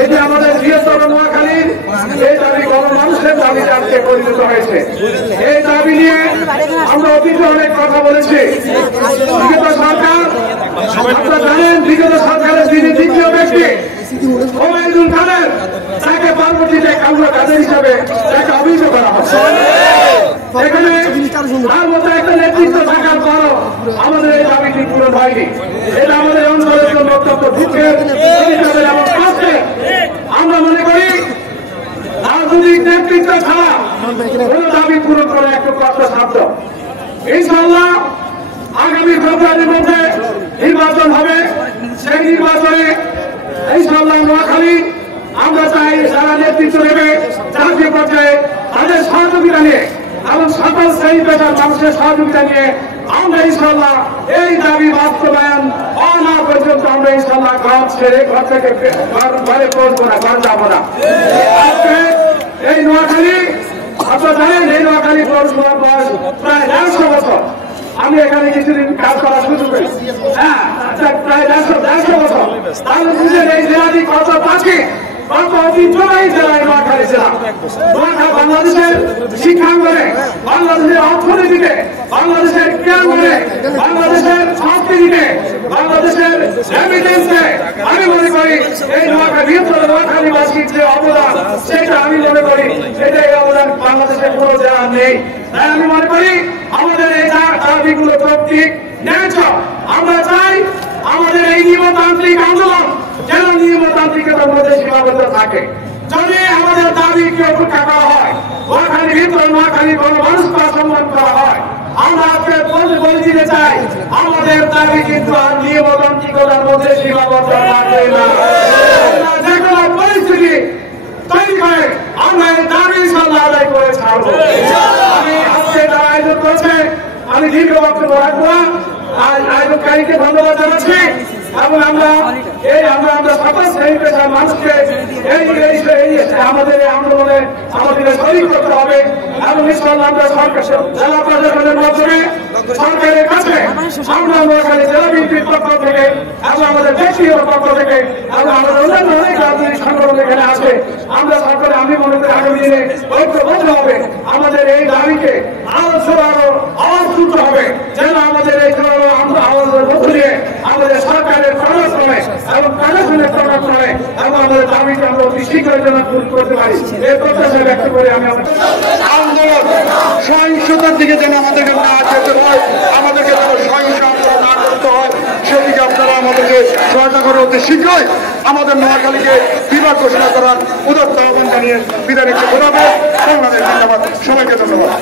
এই যে আমাদের বৃহত্তর নোয়াখালীর এই দাবি গণমানুষের দাবি জানতে পরিণত হয়েছে। এই দাবি নিয়ে আমরা অতীতে অনেক কথা বলেছি। বিগত সরকার, আপনারা জানেন, বিগত সরকারের যিনি দ্বিতীয় ব্যক্তি ওবায়দুল কাদের, তাকে পরবর্তীতে কামলা কাদের হিসাবে তাকে অভিযোগ করা হচ্ছে। এখানে তার মতো একটা নেতৃত্ব থাকার পরও আমাদের এই দাবিটি পূরণ হয়নি। এটা আমাদের অঞ্চলের জন্য অত্যন্ত দুঃখের। আমরা মনে করি রাজনৈতিক নেতৃত্ব ছাড়া কোন দাবি পূরণ করা একটু কষ্টসাধ্য। ইনশাআল্লাহ আগামী ফেব্রুয়ারির মধ্যে নির্বাচন হবে। সেই নির্বাচনে ইনশাআল্লাহ নোয়াখালী আমরা চাই যারা নেতৃত্ব নেবে জাতীয় পর্যায়ে তাদের সহযোগিতা নিয়ে এবং সকল শ্রেণী পেশার মানুষের সহযোগিতা নিয়ে আমরা ইনশাআল্লাহ এই দাবি বাস্তবায়ন না পর্যন্ত আমরা ইনশাআল্লাহ ঘর ছেড়ে ঘর থেকে ঘরে পৌঁছবো না, ঘর যাবো না। আজকে এই নোয়াখালী, আপনারা জানেন, এই নোয়াখালী পৌরসভার বয়স প্রায় 150 বছর। আমি এখানে কিছুদিন কাজ করার সুযোগ পেয়েছি। হ্যাঁ, প্রায় 150 বছর। তাহলে বুঝলেন এই জেলাটি কত প্রাচীন, কত ঐতিহ্যবাহী জেলা এই নোয়াখালী জেলা। নোয়াখালী বাংলাদেশের শিক্ষাঙ্গনে, বাংলাদেশের অর্থনীতিতে, বাংলাদেশের ক্রীড়াঙ্গনে, বাংলাদেশের সংস্কৃতিতে, বাংলাদেশের রেমিটেন্সে আমি মনে করি এই বৃহত্তর নোয়াখালীবাসীর যে অবদান, সেটা আমি মনে করি এটা এই অবদান বাংলাদেশের কোনো জেলা নেই। তাই আমি মনে করি আমাদের এই দাবিগুলো প্রত্যেক ন্যায্য। আমরা চাই আমাদের এই নিয়মতান্ত্রিক আন্দোলন যেন নিয়মতান্ত্রিকতার মধ্যে সীমাবদ্ধ থাকে। যদি আমাদের দাবিকে উপেক্ষা করা হয়, নোয়াখালীর ভিতরে নোয়াখালী গণমানুষকে অসম্মান করা হয়, আমরা আজকে বলে দিতে চাই আমাদের দাবি কিন্তু আর নিয়মতান্ত্রিকতার মধ্যে সীমাবদ্ধ থাকবে না। যে কোনো পরিস্থিতি তৈরি করে আমরা এই দাবি ইনশাআল্লাহ আদায় করে ছাড়বো। আমি আজকে যারা আয়োজন করেছে আমি দীর্ঘ বক্তব্য রাখবো না। আয়োজনকারীকে ধন্যবাদ জানাচ্ছি এবং আমরা সকল শ্রেণী পেশার মানুষকে আমাদের এই আন্দোলনে আমাদের শরীর করতে হবে এবং ইনশাআল্লাহ আমরা জেলা প্রশাসনের মাধ্যমে সরকারের কাছে আমরা নোয়াখালী জেলা বিএনপির পক্ষ থেকে এবং আমাদের ব্যক্তিগত পক্ষ থেকে এবং আমাদের অন্যান্য অনেক রাজনৈতিক সংগঠন এখানে আছে, আমরা সকলে আমি মনে করি আগামী দিনে ঐক্যবদ্ধ হবে আমাদের এই দাবিকে আরো আওয়াজ তুলতে হবে যেন আমাদের এই আমরা আওয়াজের মধ্য দিয়ে আমাদের সরকারের প্রণামে এবং প্রশাসনের প্রণামে এবং আমাদের দাবিকে আমরা অতি শীঘ্রই যেন পূরণ করতে পারি এই প্রত্যাশা ব্যক্ত করে আমি আন্দোলন সহিংসতার দিকে যেন আমাদেরকে না যেতে হয়, আমাদেরকে যেন সহিংস আন্দোলন না করতে হয়, সেদিকে আপনারা আমাদেরকে সহায়তা করে অতি শীঘ্রই আমাদের নোয়াখালীকে বিভাগ ঘোষণা করার উদাত্ত আহ্বান জানিয়ে বিদায় নিতে হবে। ধন্যবাদ, সবাইকে ধন্যবাদ।